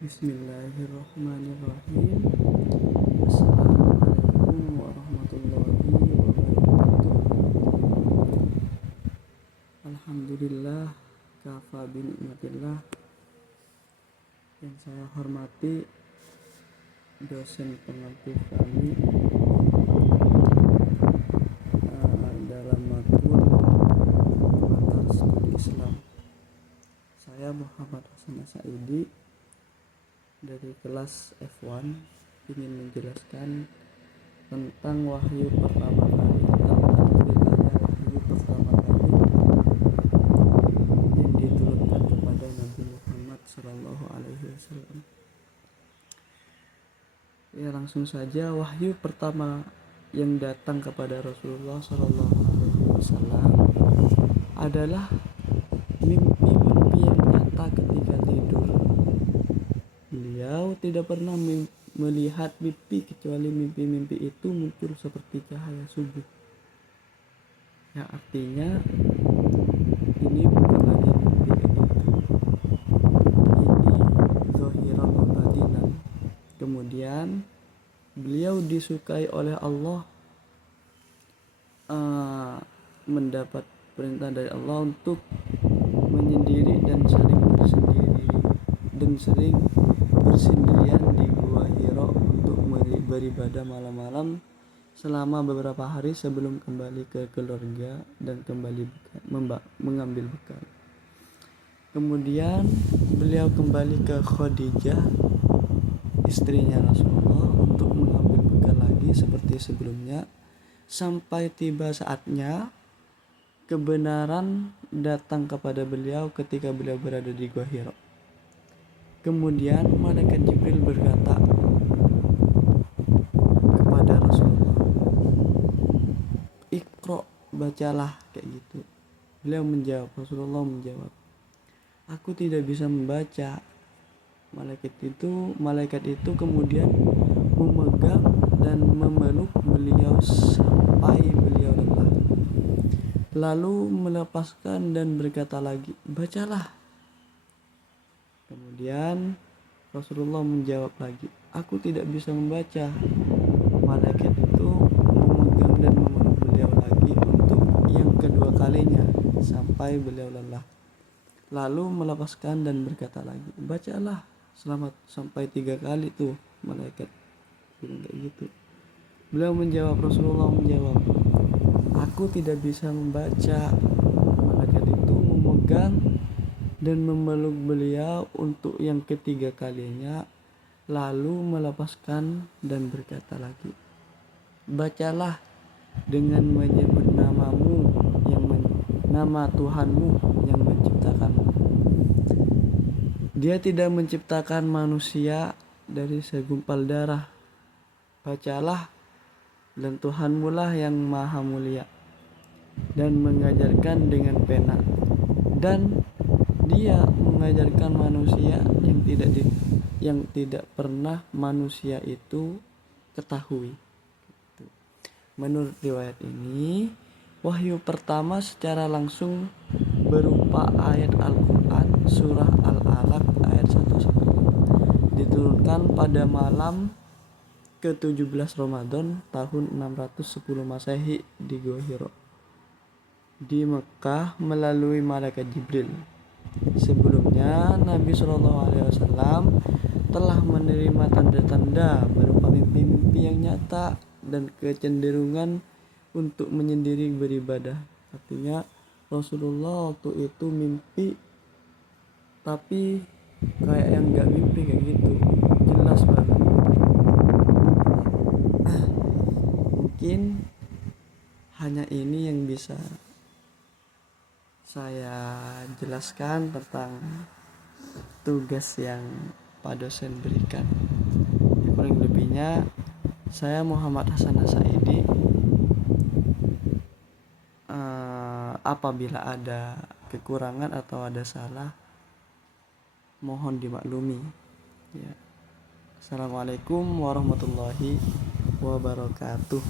Bismillahirrahmanirrahim. Assalamualaikum warahmatullahi wabarakatuh. Alhamdulillah kafa bi nikmatillah. Yang saya hormati dosen pengampu kami dalam matkul latar studi Islam. Saya Muhammad Hasan Saidi dari kelas F1 ingin menjelaskan tentang wahyu pertama kali, tentang ceritanya wahyu pertama kali yang diturunkan kepada Nabi Muhammad Shallallahu Alaihi Wasallam. Ya, langsung saja, wahyu pertama yang datang kepada Rasulullah Shallallahu Alaihi Wasallam adalah mimpi-mimpi yang nyata ketika tidur. Beliau tidak pernah melihat mimpi kecuali mimpi-mimpi itu muncul seperti cahaya subuh. Yang artinya ini bukan lagi mimpi itu. Ini zahiran wa batinan. Kemudian beliau disukai oleh Allah, mendapat perintah dari Allah untuk menyendiri dan sering bersendirian di Gua Hira untuk beribadah malam-malam selama beberapa hari sebelum kembali ke keluarga dan kembali mengambil bekal. Kemudian beliau kembali ke Khadijah, istrinya Rasulullah, untuk mengambil bekal lagi seperti sebelumnya, sampai tiba saatnya kebenaran datang kepada beliau ketika beliau berada di Gua Hira. Kemudian malaikat Jibril berkata kepada Rasulullah, "Iqra, bacalah," kayak gitu. Rasulullah menjawab, "Aku tidak bisa membaca." Malaikat itu kemudian memegang dan memeluk beliau sampai beliau lelah. Lalu melepaskan dan berkata lagi, "Bacalah." Kemudian Rasulullah menjawab lagi, "Aku tidak bisa membaca." Malaikat itu memegang dan memeluk beliau lagi untuk yang kedua kalinya sampai beliau lelah. Lalu melepaskan dan berkata lagi, "Bacalah." Sampai 3 kali tuh malaikat bilang kayak gitu. Rasulullah menjawab, "Aku tidak bisa membaca." Malaikat itu memegang dan memeluk beliau untuk yang ketiga kalinya, lalu melepaskan dan berkata lagi, "Bacalah dengan menyebut namamu nama Tuhanmu yang menciptakanmu. Dia tidak menciptakan manusia dari segumpal darah. Bacalah, dan Tuhanmu lah yang maha mulia dan mengajarkan dengan pena, dan Dia mengajarkan manusia yang tidak pernah manusia itu ketahui." Menurut riwayat ini, wahyu pertama secara langsung berupa ayat Al-Quran surah Al-Alaq ayat 1-5 diturunkan pada malam ke-17 Ramadan tahun 610 Masehi di Gua Hira di Mekah melalui malaikat Jibril. Sebelumnya Nabi SAW telah menerima tanda-tanda berupa mimpi-mimpi yang nyata dan kecenderungan untuk menyendiri beribadah. Artinya Rasulullah waktu itu mimpi tapi kayak yang gak mimpi, kayak gitu, jelas banget. Mungkin hanya ini yang bisa saya jelaskan tentang tugas yang Pak dosen berikan. Yang paling lebihnya, saya Muhammad Hasan Saidi. Apabila ada kekurangan atau ada salah, mohon dimaklumi. Ya. Assalamualaikum warahmatullahi wabarakatuh.